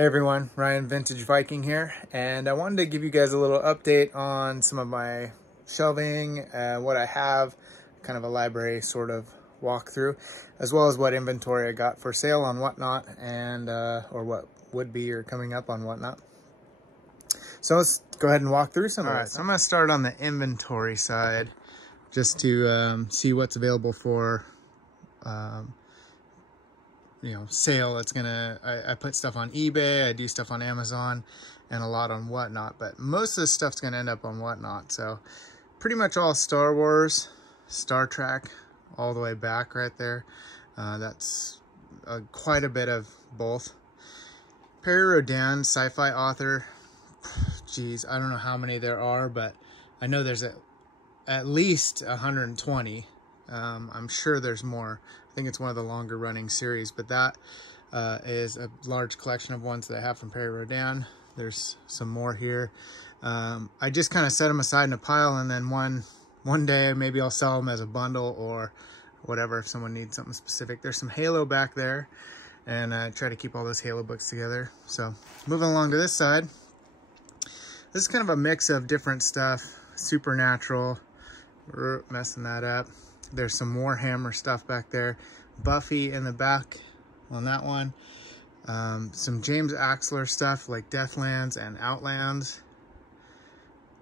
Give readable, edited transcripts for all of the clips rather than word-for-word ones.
Hey everyone, Ryan Vintage Viking here, and I wanted to give you guys a little update on some of my shelving, what I have, kind of a library sort of walkthrough, as well as what inventory I got for sale on Whatnot, and or what would be or coming up on Whatnot. So let's go ahead and walk through some of it. So I'm going to start on the inventory side, just to see what's available for sale. It's I put stuff on eBay, I do stuff on Amazon, and a lot on Whatnot, but most of the stuff's gonna end up on Whatnot. So pretty much all Star Wars, Star Trek, all the way back right there. That's quite a bit of both. Perry Rodin, sci-fi author. Geez, I don't know how many there are, but I know there's at least 120. I'm sure there's more. I think it's one of the longer running series, but that is a large collection of ones that I have from Perry Rodin. There's some more here. I just kind of set them aside in a pile, and then one day maybe I'll sell them as a bundle or whatever if someone needs something specific. There's some Halo back there, and I try to keep all those Halo books together. So moving along to this side, this is kind of a mix of different stuff. Supernatural, we're messing that up. There's some Warhammer stuff back there. Buffy in the back on that one. Some James Axler stuff like Deathlands and Outlands.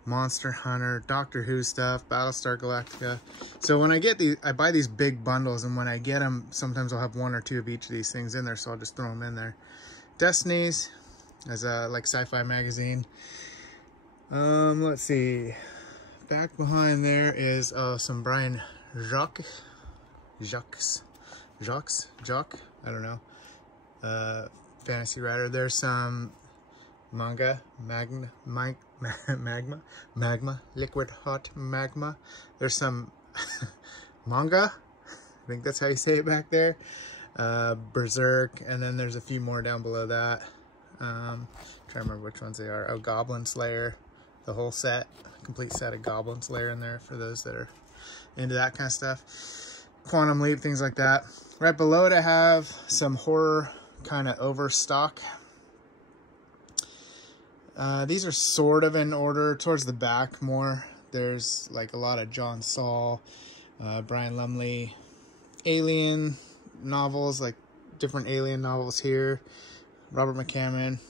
Monster Hunter, Doctor Who stuff, Battlestar Galactica. So when I get these, I buy these big bundles, and when I get them, sometimes I'll have one or two of each of these things in there, so I'll just throw them in there. Destinies, as a like Sci-Fi magazine. Let's see. Back behind there is some Brian Jacques, I don't know, fantasy writer. There's some manga, magma, liquid hot magma. There's some manga, I think that's how you say it back there. Berserk, and then there's a few more down below that. Trying to remember which ones they are. Oh, Goblin Slayer, the whole set, complete set of Goblin Slayer in there for those that are into that kind of stuff. Quantum Leap, things like that. Right below it I have some horror kind of overstock. These are sort of in order. Towards the back more, there's like a lot of John Saul, Brian Lumley, alien novels, like different alien novels here. Robert McCammon.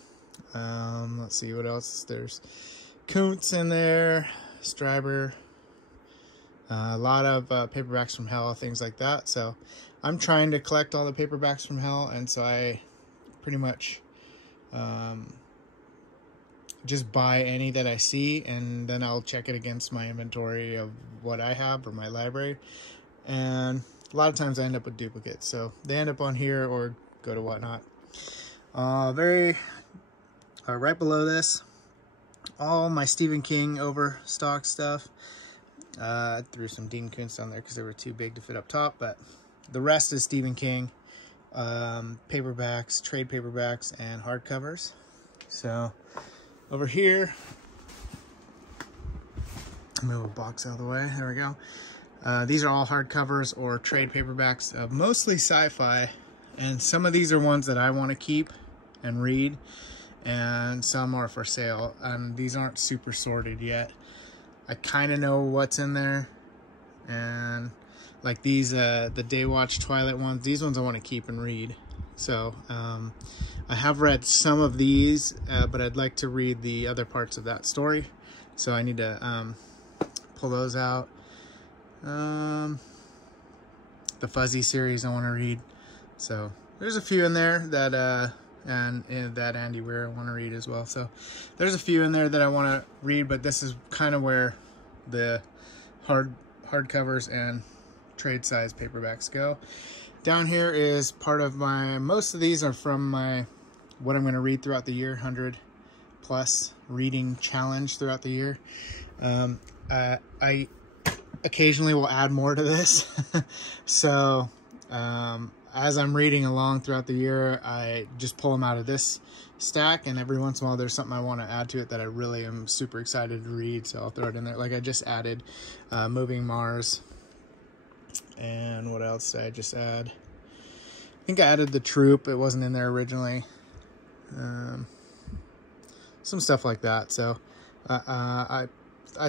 Let's see what else. There's Kuntz in there, Stryber. A lot of paperbacks from hell, things like that. So I'm trying to collect all the paperbacks from hell, and so I pretty much just buy any that I see, and then I'll check it against my inventory of what I have or my library. And a lot of times I end up with duplicates, so they end up on here or go to Whatnot. Right below this, all my Stephen King overstock stuff. I threw some Dean Koontz on there because they were too big to fit up top, but the rest is Stephen King, paperbacks, trade paperbacks, and hardcovers. So over here, move a box out of the way, there we go. These are all hardcovers or trade paperbacks of mostly sci-fi, and some of these are ones that I want to keep and read, and some are for sale, and these aren't super sorted yet. I kind of know what's in there, and like these, the Daywatch Twilight ones, these ones I want to keep and read. So I have read some of these, but I'd like to read the other parts of that story, so I need to pull those out. The Fuzzy series I want to read, so there's a few in there that and that Andy Weir I want to read as well. So there's a few in there that I want to read, but this is kind of where the hardcovers and trade size paperbacks go. Down here is part of most of these are from what I'm going to read throughout the year, 100 plus reading challenge throughout the year. I occasionally will add more to this. So as I'm reading along throughout the year, I just pull them out of this stack, and every once in a while there's something I want to add to it that I really am super excited to read, so I'll throw it in there. Like I just added Moving Mars, and what else did I just add? I think I added The Troop. It wasn't in there originally. some stuff like that. So I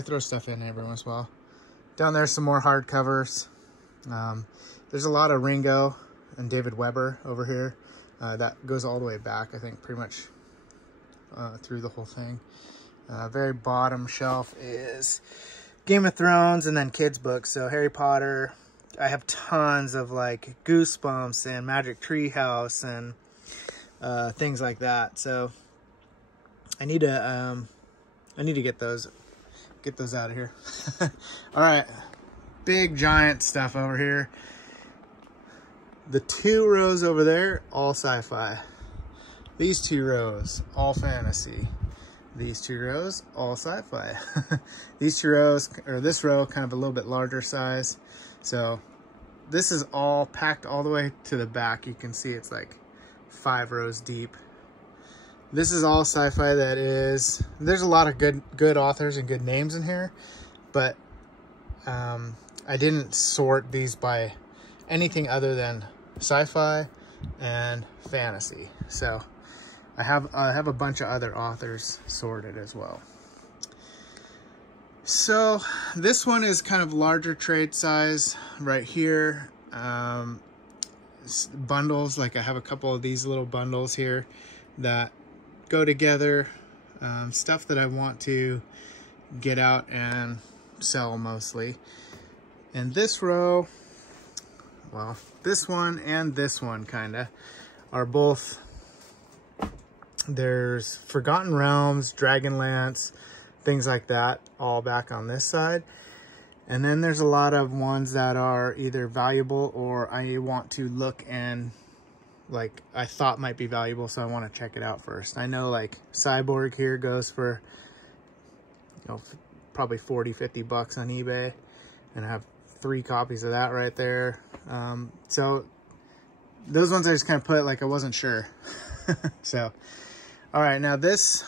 throw stuff in every once in a while. Down there, some more hardcovers. There's a lot of Ringo and David Weber over here. That goes all the way back, I think, pretty much through the whole thing. Very bottom shelf is Game of Thrones and then kids books. So Harry Potter. I have tons of like Goosebumps and Magic Tree House and things like that. So I need to get those out of here. All right, big giant stuff over here. The 2 rows over there, all sci-fi. These 2 rows, all fantasy. These 2 rows, all sci-fi. These 2 rows, or this row, kind of a little bit larger size. So this is all packed all the way to the back. You can see it's like 5 rows deep. This is all sci-fi. That is, there's a lot of good authors and good names in here, but I didn't sort these by anything other than sci-fi and fantasy. So I have a bunch of other authors sorted as well. So this one is kind of larger trade size right here. Bundles, like I have a couple of these little bundles here that go together. Stuff that I want to get out and sell mostly. And this row, well, this one and this one kinda are both, there's Forgotten Realms, Dragonlance, things like that, all back on this side. And then there's a lot of ones that are either valuable or I want to look and like I thought might be valuable, so I want to check it out first. I know like Cyborg here goes for, you know, probably 40-50 bucks on eBay, and I have 3 copies of that right there. So those ones I just kind of put like I wasn't sure. So all right, now this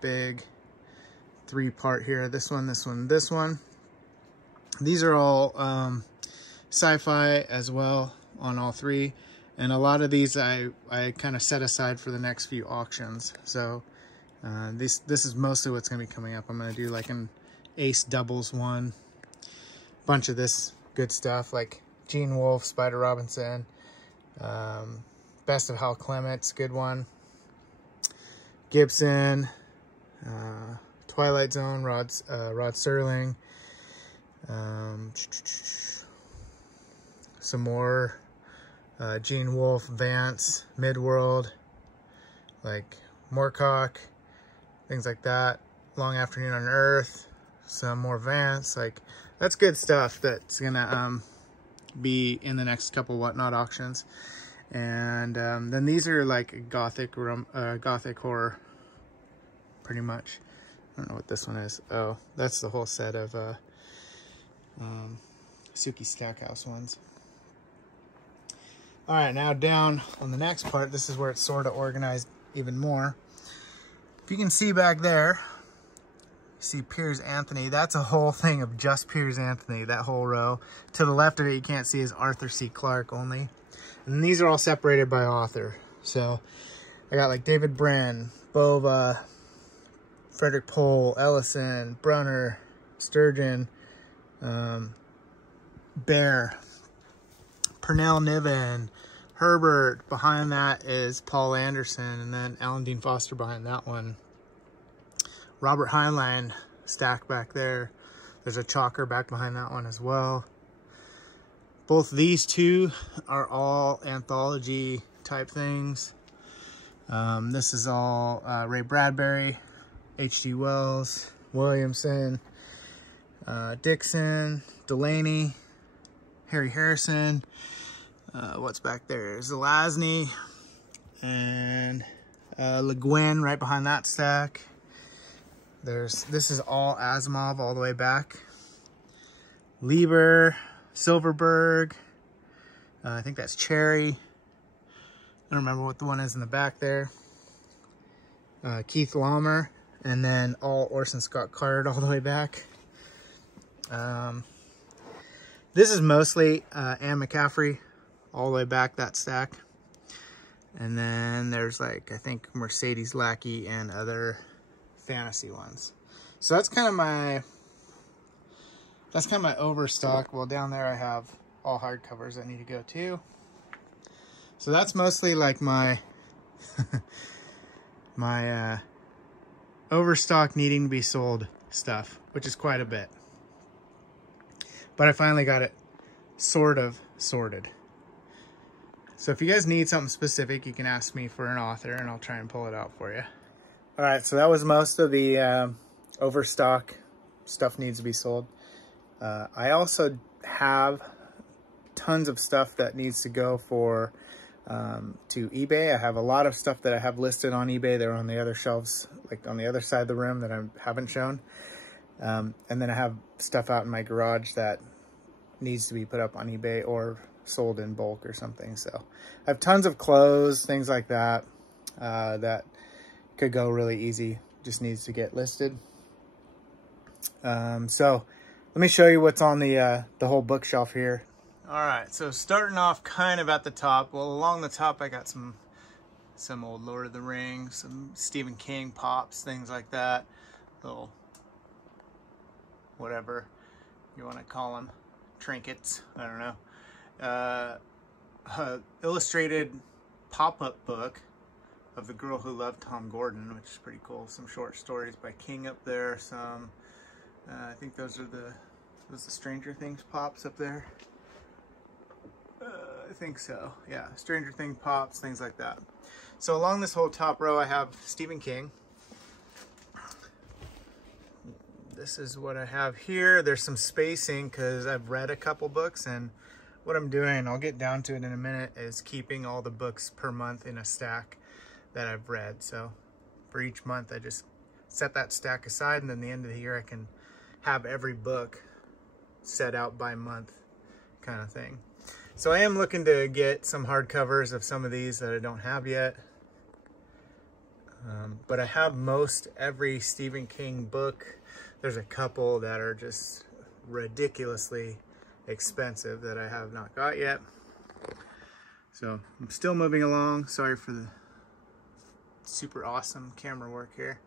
big 3-part here, this one, this one, this one, these are all sci-fi as well on all 3. And a lot of these I kind of set aside for the next few auctions. So this is mostly what's going to be coming up. I'm going to do like an Ace Doubles one. Bunch of this good stuff like Gene Wolfe, Spider Robinson, Best of Hal Clements, good one. Gibson, Twilight Zone, Rod Serling. Some more Gene Wolfe, Vance, Midworld, like Moorcock, things like that. Long Afternoon on Earth, some more Vance, like that's good stuff that's gonna be in the next couple Whatnot auctions. And then these are like gothic horror, pretty much. I don't know what this one is. Oh, that's the whole set of Suki Stackhouse ones. All right, now down on the next part, this is where it's sort of organized even more. If you can see back there, you see Piers Anthony. That's a whole thing of just Piers Anthony, that whole row. To the left of it, you can't see, is Arthur C. Clarke only. And these are all separated by author. So I got like David Brin, Bova, Frederick Pohl, Ellison, Brunner, Sturgeon, Bear, Pernell Niven, Herbert. Behind that is Paul Anderson, and then Alan Dean Foster behind that one. Robert Heinlein stacked back there. There's a Chalker back behind that one as well. Both these two are all anthology type things. This is all Ray Bradbury, H.G. Wells, Williamson, Dixon, Delaney, Harry Harrison. What's back there? Zelazny and Le Guin right behind that stack. This is all Asimov all the way back. Lieber, Silverberg, I think that's Cherry. I don't remember what the one is in the back there. Keith Laumer, and then all Orson Scott Card all the way back. This is mostly Anne McCaffrey all the way back, that stack. And then there's like, I think Mercedes Lackey and other fantasy ones. So that's kind of my overstock. Well, down there I have all hardcovers that need to go too. So that's mostly like my my overstock needing to be sold stuff, which is quite a bit. But I finally got it sort of sorted. So if you guys need something specific, you can ask me for an author and I'll try and pull it out for you. All right, so that was most of the overstock stuff needs to be sold. I also have tons of stuff that needs to go for to eBay. I have a lot of stuff that I have listed on eBay. They're on the other shelves, like on the other side of the room that I haven't shown. And then I have stuff out in my garage that needs to be put up on eBay or sold in bulk or something. So I have tons of clothes, things like that, that could go really easy. Just needs to get listed. So let me show you what's on the whole bookshelf here. All right, so starting off kind of at the top. Well, along the top, I got some old Lord of the Rings, some Stephen King pops, things like that. Little, whatever you want to call them, trinkets. I don't know. Illustrated pop-up book of The Girl Who Loved Tom Gordon, which is pretty cool. Some short stories by King up there. Some, I think those are the Stranger Things pops up there. I think so. Yeah, Stranger Things pops, things like that. So along this whole top row, I have Stephen King. This is what I have here. There's some spacing because I've read a couple books, and what I'm doing, I'll get down to it in a minute, is keeping all the books per month in a stack that I've read. So for each month, I just set that stack aside, and then the end of the year, I can have every book set out by month kind of thing. So I am looking to get some hardcovers of some of these that I don't have yet. But I have most every Stephen King book. There's a couple that are just ridiculously expensive that I have not got yet. So I'm still moving along. Sorry for the super awesome camera work here.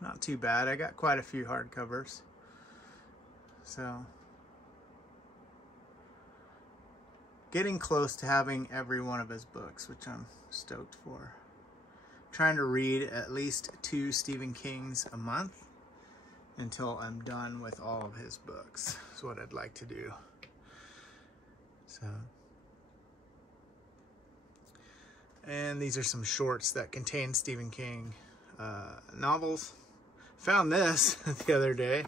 Not too bad. I got quite a few hardcovers. So getting close to having every one of his books, which I'm stoked for. Trying to read at least 2 Stephen Kings a month until I'm done with all of his books. That's what I'd like to do. So, and these are some shorts that contain Stephen King novels. Found this the other day.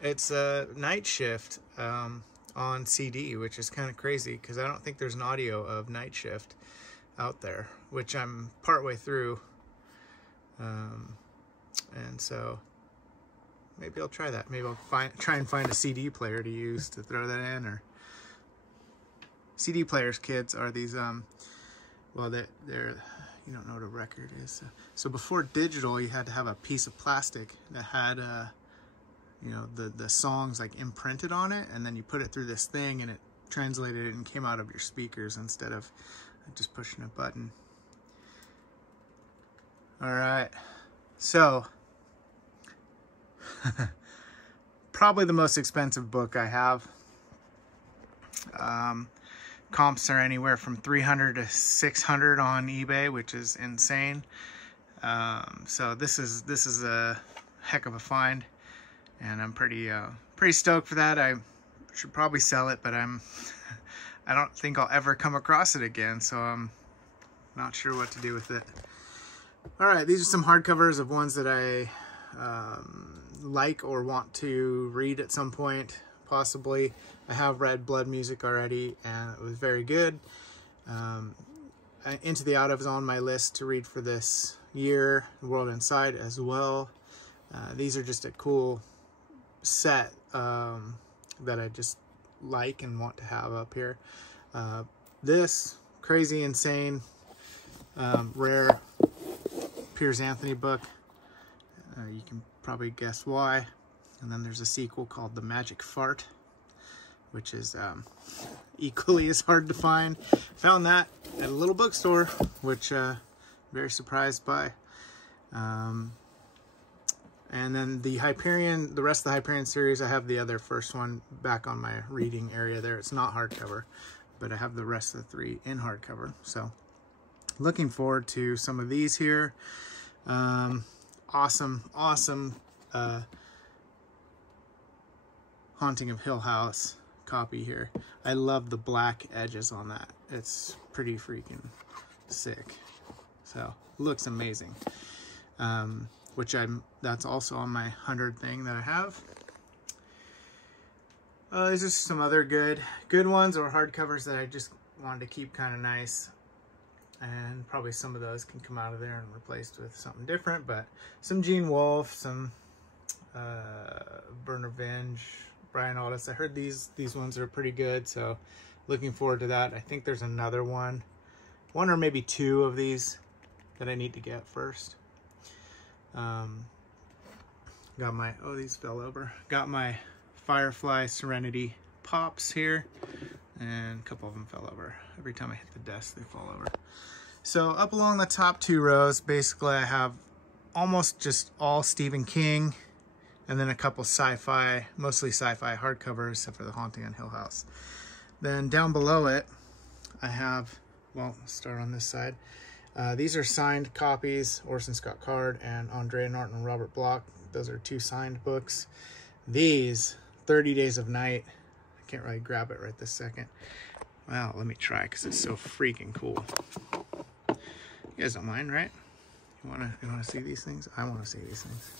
It's a Night Shift on CD, which is kind of crazy because I don't think there's an audio of Night Shift out there, which I'm partway through. And so maybe I'll try that. Maybe I'll try and find a CD player to use to throw that in. Or CD players, kids, are these well, they're you don't know what a record is. So before digital, you had to have a piece of plastic that had you know, the songs like imprinted on it, and then you put it through this thing and it translated it and came out of your speakers instead of just pushing a button. All right, so probably the most expensive book I have. Comps are anywhere from $300 to $600 on eBay, which is insane. So this is a heck of a find, and I'm pretty stoked for that. I should probably sell it, but I don't think I'll ever come across it again, so I'm not sure what to do with it. All right, these are some hardcovers of ones that I like or want to read at some point, possibly. I have read Blood Music already, and it was very good. Into the Out of is on my list to read for this year. World Inside as well. These are just a cool set that I just like and want to have up here. This crazy, insane, rare Piers Anthony book. You can probably guess why. And then there's a sequel called The Magic Fart. which is equally as hard to find. Found that at a little bookstore, which very surprised by. And then the Hyperion, the rest of the Hyperion series, I have the other first one back on my reading area there. It's not hardcover, but I have the rest of the 3 in hardcover. So looking forward to some of these here. Awesome Haunting of Hill House copy here. I love the black edges on that. It's pretty freaking sick. So looks amazing. That's also on my 100 thing that I have. These are some other good ones, or hardcovers that I just wanted to keep kind of nice. And probably some of those can come out of there and replaced with something different. But some Gene Wolfe, some Burn Revenge, Brian Aldiss. I heard these ones are pretty good, so looking forward to that. I think there's another one or maybe 2 of these that I need to get first. Got my, oh, these fell over. Got my Firefly Serenity pops here, and a couple of them fell over. Every time I hit the desk, they fall over. So up along the top 2 rows, basically I have almost just all Stephen King, and then a couple sci-fi, mostly sci-fi hardcovers, except for the Haunting on Hill House. Then down below it, I have, well, let's start on this side. These are signed copies, Orson Scott Card and Andrea Norton and Robert Bloch. Those are 2 signed books. These, 30 Days of Night. I can't really grab it right this second. Well, let me try, because it's so freaking cool. You guys don't mind, right? You wanna see these things? I want to see these things.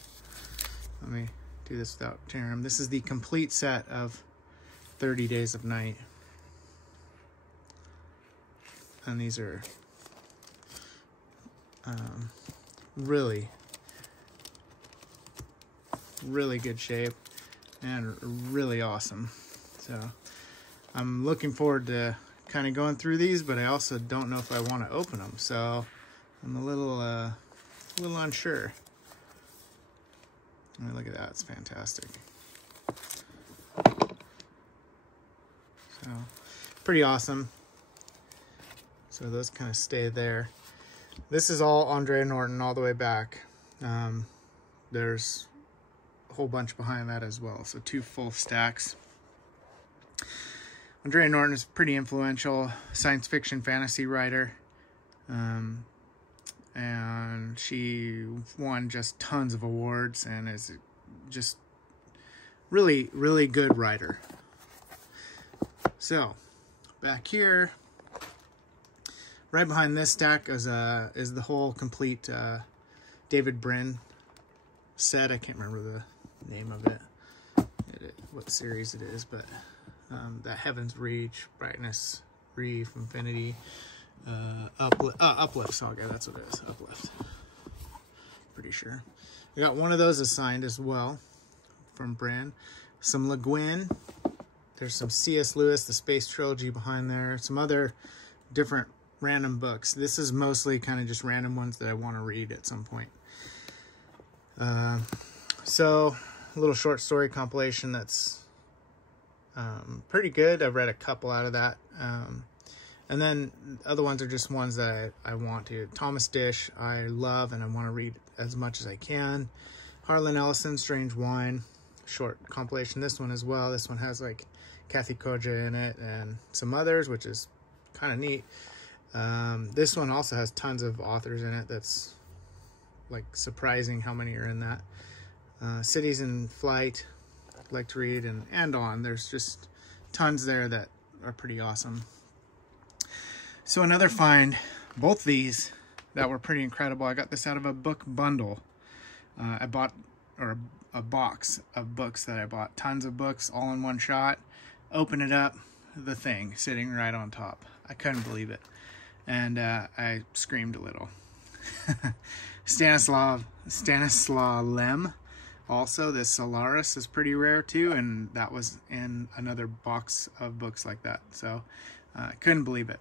Let me do this without tearing them. This is the complete set of 30 Days of Night. And these are really good shape and really awesome. So I'm looking forward to kind of going through these, but I also don't know if I want to open them, so I'm a little unsure. I mean, look at that, it's fantastic. So pretty awesome. So those kind of stay there. This is all Andrea Norton all the way back. There's a whole bunch behind that as well. So 2 full stacks. Andrea Norton is a pretty influential science fiction fantasy writer. And she won just tons of awards and is just really, really good writer. So back here, right behind this stack is the whole complete David Brin set. I can't remember the name of it, what series it is, but that Heaven's Reach, Brightness, Reef, Infinity, Uplift Saga, that's what it is, Uplift. Pretty sure. We got one of those assigned as well from Brin. Some Le Guin. There's some C.S. Lewis, the Space Trilogy behind there. Some other different random books. This is mostly kind of just random ones that I want to read at some point. So a little short story compilation that's pretty good. I've read a couple out of that. And then other ones are just ones that I want to. Thomas Dish, I love and I want to read as much as I can. Harlan Ellison, Strange Wine, short compilation. This one as well. This one has like Kathy Koja in it and some others, which is kind of neat. This one also has tons of authors in it. That's like surprising how many are in that. Cities in Flight, I'd like to read, and on. There's just tons there that are pretty awesome. So another find, both these that were pretty incredible. I got this out of a book bundle. I bought, or a box of books that I bought. Tons of books all in one shot. Open it up, the thing sitting right on top. I couldn't believe it. And I screamed a little. Stanislaw Lem. Also, this Solaris is pretty rare too, and that was in another box of books like that. So I couldn't believe it.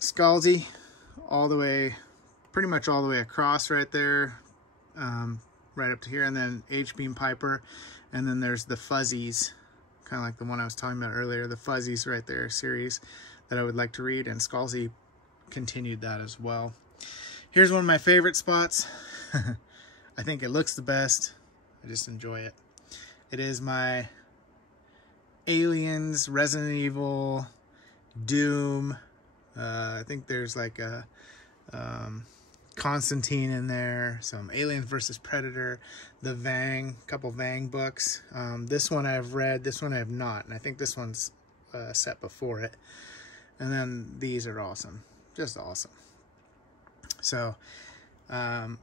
Scalzi, all the way, pretty much all the way across right there, right up to here, and then H. Beam Piper, and then there's the Fuzzies kind of like the one I was talking about earlier, the Fuzzies right there series that I would like to read, and Scalzi continued that as well. Here's one of my favorite spots. I think it looks the best. I just enjoy it. It is my Aliens, Resident Evil, Doom. I think there's like a Constantine in there, some Aliens versus Predator, the Vang, couple Vang books. This one I've read, this one I have not, and I think this one's set before it. And then these are awesome, just awesome. So I'm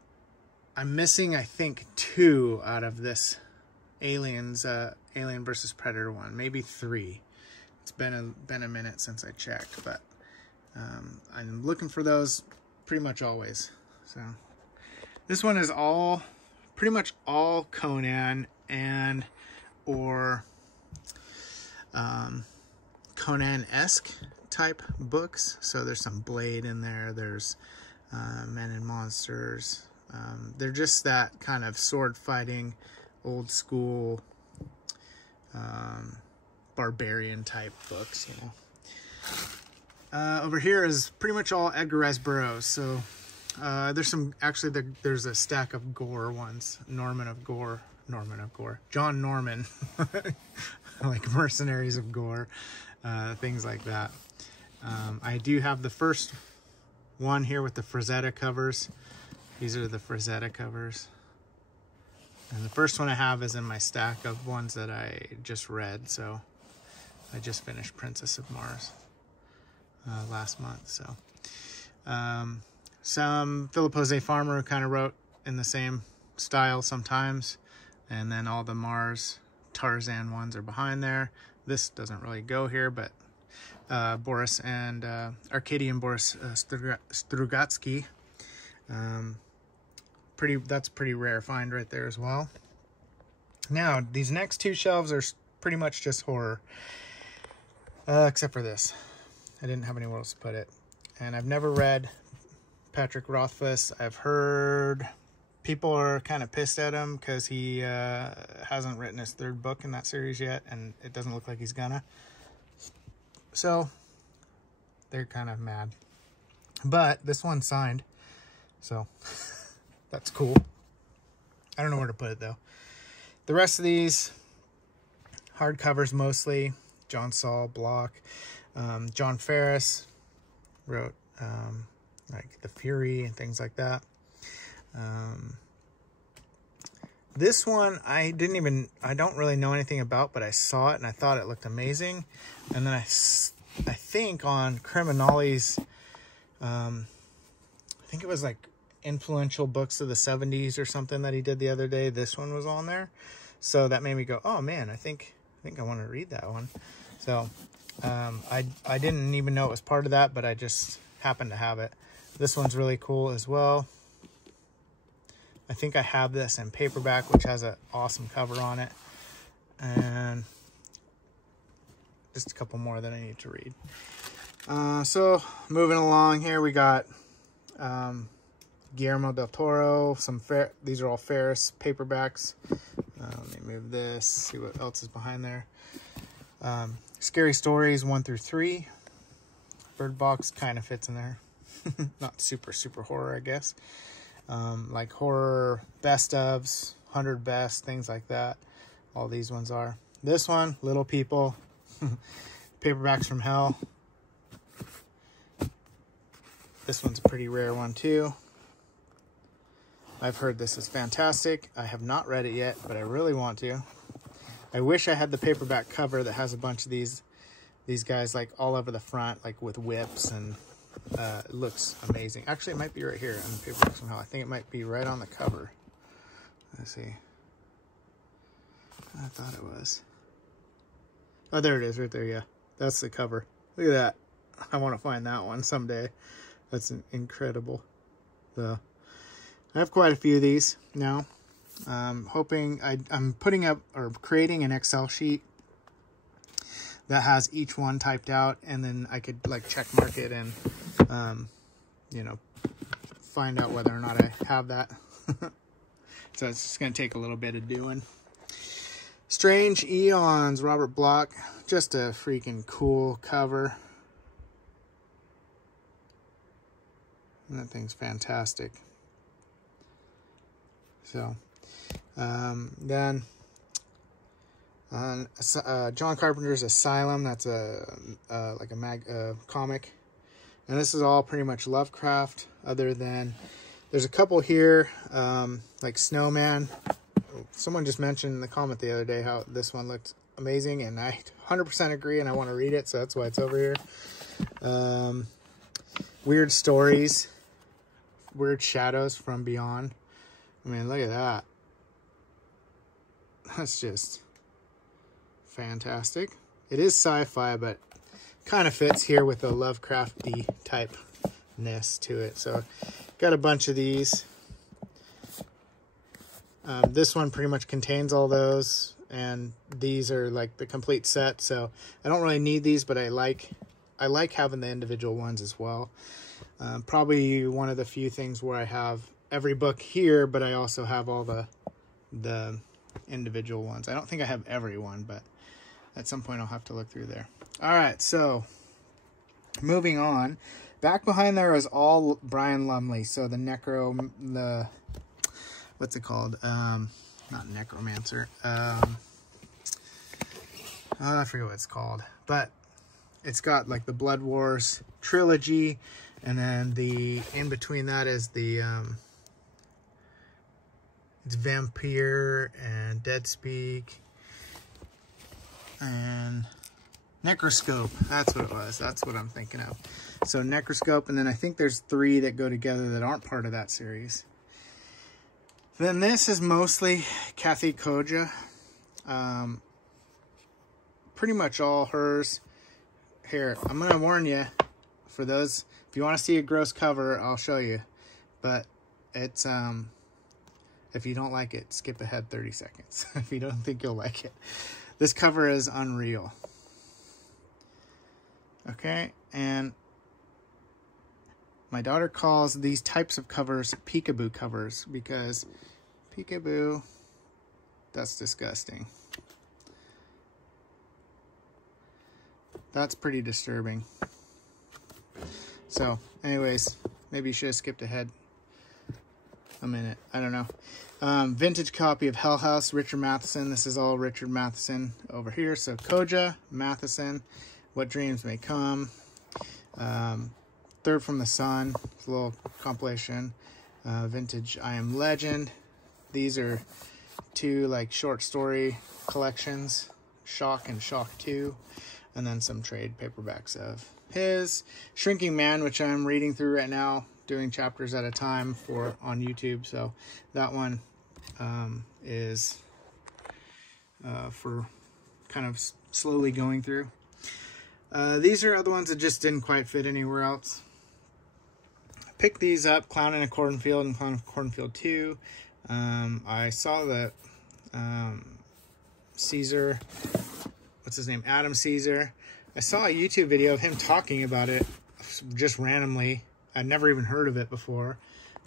missing, I think, 2 out of this Aliens, Alien versus Predator one, maybe 3. It's been a minute since I checked, but I'm looking for those pretty much always. So this one is pretty much all Conan and or Conan-esque type books. So there's some Blade in there. There's Men and Monsters. They're just that kind of sword fighting, old school, barbarian type books, you know. Over here is pretty much all Edgar Rice Burroughs. So there's some, actually there's a stack of Gore ones. John Norman, like Mercenaries of Gore, things like that. I do have the first one here with the Frazetta covers. These are the Frazetta covers. And the first one I have is in my stack of ones that I just read. So I just finished Princess of Mars last month. So some Philip Jose Farmer who kind of wrote in the same style sometimes. And then all the Mars Tarzan ones are behind there. This doesn't really go here, but Boris and Arcadian Boris Strugatsky. That's a pretty rare find right there as well. Now, these next 2 shelves are pretty much just horror. Except for this. I didn't have anywhere else to put it. And I've never read Patrick Rothfuss. I've heard people are kind of pissed at him because he hasn't written his 3rd book in that series yet, and it doesn't look like he's gonna. So they're kind of mad. But this one's signed, so that's cool. I don't know where to put it though. The rest of these hardcovers mostly. John Saul, Block. John Ferris wrote like The Fury and things like that. This one I don't really know anything about, but I saw it and I thought it looked amazing. And then I think on Criminali's, I think it was like influential books of the 70s or something that he did the other day. This one was on there. So that made me go, oh man, I think I want to read that one. So I didn't even know it was part of that, but I just happened to have it. This one's really cool as well. I think I have this in paperback, which has an awesome cover on it. And just a couple more that I need to read. So moving along here, we got Guillermo del Toro. These are all Ferris paperbacks. Let me move this, see what else is behind there. Scary Stories 1 through 3. Bird Box kind of fits in there. Not super horror, I guess. Like horror best ofs, 100 best, things like that. All these ones are. This one, Little People. Paperbacks from Hell. This one's a pretty rare one too. I've heard this is fantastic. I have not read it yet, but I really want to. I wish I had the paperback cover that has a bunch of these guys like all over the front, like with whips, and it looks amazing. Actually, it might be right here on the paperback somehow. I think it might be right on the cover. Let's see. I thought it was. Oh, there it is right there. Yeah, that's the cover. Look at that. I want to find that one someday. That's incredible. So I have quite a few of these now. Hoping I'm putting up or creating an Excel sheet that has each one typed out, and then I could like check mark it and you know, find out whether or not I have that. So it's just gonna take a little bit of doing. Strange Eons, Robert Bloch. Just a freaking cool cover. And that thing's fantastic. So, then John Carpenter's Asylum. That's like a comic, and this is all pretty much Lovecraft. Other than there's a couple here, like Snowman. Someone just mentioned in the comment the other day how this one looked amazing, and I 100% agree, and I want to read it, so that's why it's over here. Weird Stories, Weird Shadows from Beyond. I mean, look at that. That's just fantastic. It is sci-fi, but kind of fits here with the Lovecrafty type-ness to it. So, got a bunch of these. This one pretty much contains all those, and these are like the complete set. So, I don't really need these, but I like having the individual ones as well. Probably one of the few things where I have every book here, but I also have all the individual ones. I don't think I have every one, but at some point I'll have to look through there. All right, so moving on. Back behind there is all Brian Lumley. So the what's it called? Not Necromancer. I forget what it's called, but it's got like the Blood Wars trilogy, and then in between that is the it's Vampire and Dead Speak and Necroscope. That's what it was. That's what I'm thinking of. So Necroscope, and then I think there's 3 that go together that aren't part of that series. Then this is mostly Kathy Koja. Pretty much all hers. Here, I'm going to warn you, for those, if you want to see a gross cover, I'll show you. But it's, if you don't like it, skip ahead 30 seconds. If you don't think you'll like it. This cover is unreal. Okay, and my daughter calls these types of covers peekaboo covers, because peekaboo, that's disgusting. That's pretty disturbing. So, anyways, maybe you should have skipped ahead a minute. I don't know. Vintage copy of Hell House, Richard Matheson. This is all Richard Matheson over here. So, Koja, Matheson, What Dreams May Come. Third from the Sun, it's a little compilation. Vintage I Am Legend. These are 2 like short story collections, Shock and Shock 2. And then some trade paperbacks of his. Shrinking Man, which I'm reading through right now, doing chapters at a time on YouTube. So that one is for kind of slowly going through. These are other ones that just didn't quite fit anywhere else. Picked these up, Clown in a Cornfield and Clown in a Cornfield 2. I saw that Caesar, what's his name, Adam Caesar. I saw a YouTube video of him talking about it just randomly. I'd never even heard of it before,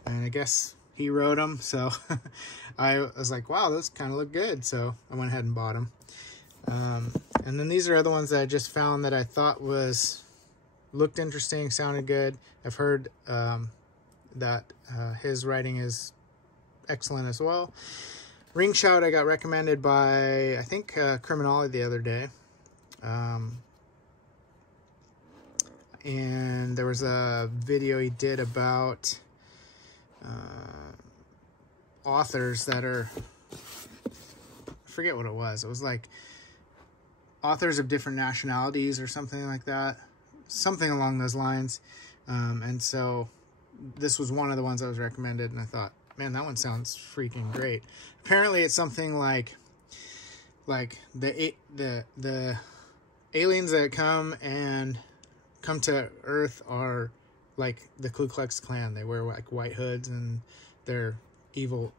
and I guess he wrote them, so I was like, wow, those kind of look good, so I went ahead and bought them. And then these are other ones that I just found that I thought looked interesting, sounded good. I've heard that his writing is excellent as well. Ring Shout I got recommended by, I think, Criminology the other day. And there was a video he did about authors that are, I forget what it was. It was like authors of different nationalities or something like that. Something along those lines. And so this was one of the ones that was recommended, and I thought, man, that one sounds freaking great. Apparently it's something like the aliens that come to Earth are like the Ku Klux Klan. They wear like white hoods, and they're evil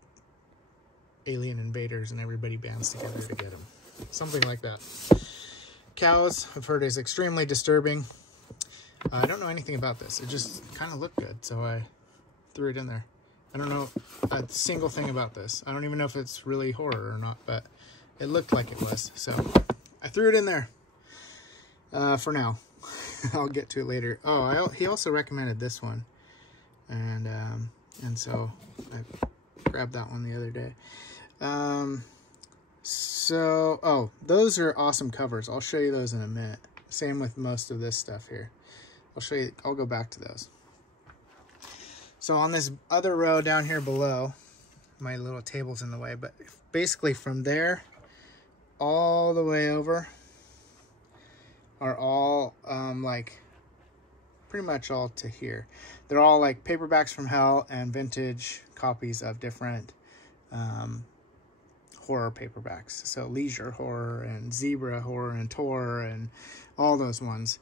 alien invaders, and everybody bands together to get them. Something like that. Cows, I've heard, is extremely disturbing. I don't know anything about this. It just kind of looked good, so I threw it in there. I don't know a single thing about this. I don't even know if it's really horror or not, but it looked like it was. So I threw it in there for now. I'll get to it later. Oh, he also recommended this one. And so I grabbed that one the other day. Oh, those are awesome covers. I'll show you those in a minute. Same with most of this stuff here. I'll show you, I'll go back to those. So on this other row down here below, my little table's in the way, but basically from there all the way over are all like pretty much all to here. They're all like paperbacks from hell and vintage copies of different horror paperbacks. So leisure horror and zebra horror and Tor and all those ones.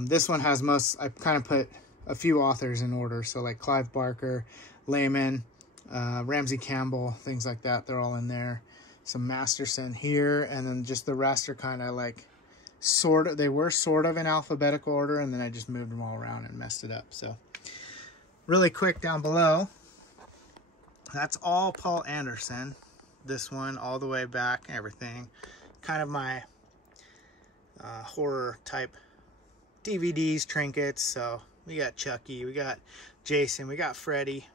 This one has I kind of put a few authors in order. So like Clive Barker, Lehman, Ramsey Campbell, things like that. They're all in there. Some Masterson here, and then just the rest are kind of like they were sort of in alphabetical order, and then I just moved them all around and messed it up. So really quick down below, that's all Paul Anderson. This one all the way back, everything. Kind of my horror type DVDs, trinkets. So we got Chucky, we got Jason, we got Freddy,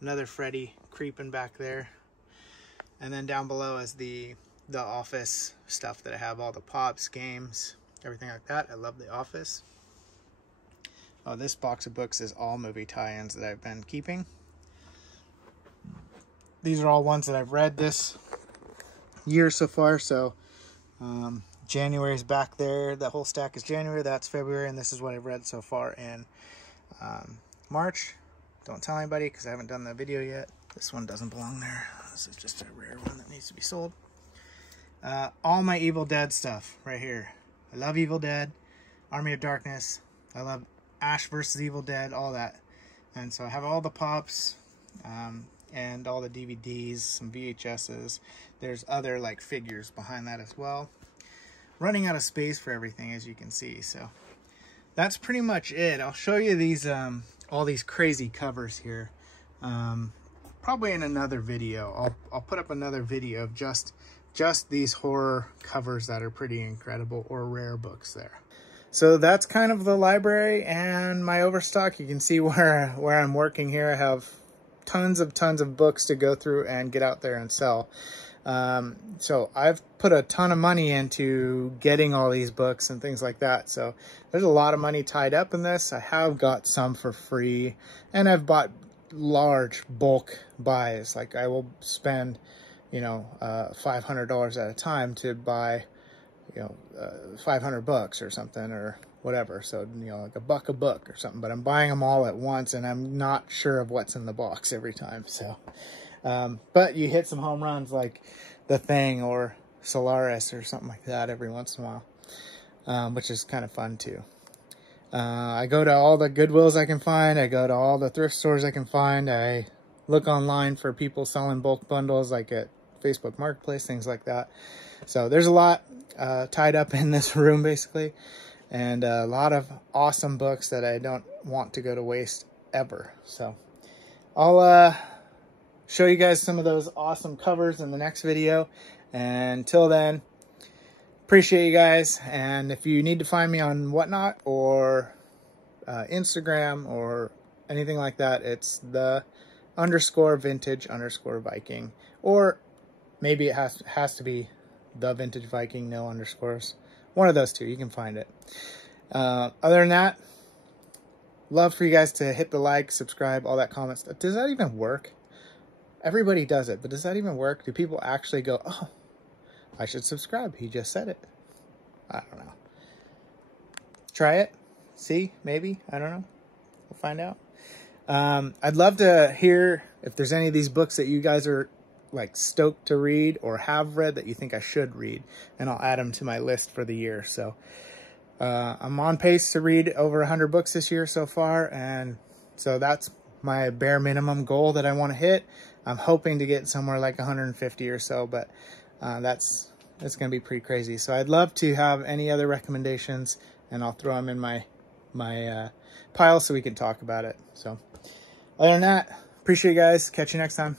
another Freddy creeping back there. And then down below is the Office stuff that I have, all the pops, games, everything like that. I love The Office. Oh, this box of books is all movie tie-ins that I've been keeping. These are all ones that I've read this year so far. So January's back there. The whole stack is January. That's February. And this is what I've read so far in March. Don't tell anybody because I haven't done the video yet. This one doesn't belong there. This is just a rare one that needs to be sold. All my Evil Dead stuff right here. I love Evil Dead, Army of Darkness. I love Ash vs. Evil Dead, all that. And so I have all the pops and all the DVDs, some VHSs. There's other like figures behind that as well. Running out of space for everything, as you can see. So that's pretty much it. I'll show you these all these crazy covers here. Probably in another video. I'll put up another video of just these horror covers that are pretty incredible, or rare books there. So that's kind of the library and my overstock. You can see where I'm working here. I have tons of books to go through and get out there and sell. So I've put a ton of money into getting all these books and things like that. So there's a lot of money tied up in this. I have got some for free, and I've bought large bulk buys. Like I will spend, you know, $500 at a time to buy, you know, 500 books or something or whatever. So, you know, like $1 a book or something, but I'm buying them all at once and I'm not sure of what's in the box every time. So, but you hit some home runs like The Thing or Solaris or something like that every once in a while, which is kind of fun too. I go to all the Goodwills I can find. I go to all the thrift stores I can find. I look online for people selling bulk bundles, like at Facebook Marketplace, things like that. So there's a lot tied up in this room basically, and a lot of awesome books that I don't want to go to waste ever. So I'll show you guys some of those awesome covers in the next video. And until then, appreciate you guys. And if you need to find me on Whatnot or Instagram or anything like that, it's the _vintage_Viking, or maybe it has to be the Vintage Viking, no underscores. One of those two, you can find it. Other than that, love for you guys to hit the like, subscribe, all that comment stuff. Does that even work? Everybody does it, but does that even work? Do people actually go, oh, I should subscribe? He just said it. I don't know. Try it. See, maybe. I don't know. We'll find out. I'd love to hear if there's any of these books that you guys are like stoked to read or have read that you think I should read, and I'll add them to my list for the year. So I'm on pace to read over 100 books this year so far, and so that's my bare minimum goal that I want to hit. I'm hoping to get somewhere like 150 or so, but that's going to be pretty crazy. So I'd love to have any other recommendations, and I'll throw them in my pile so we can talk about it. So other than that, appreciate you guys. Catch you next time.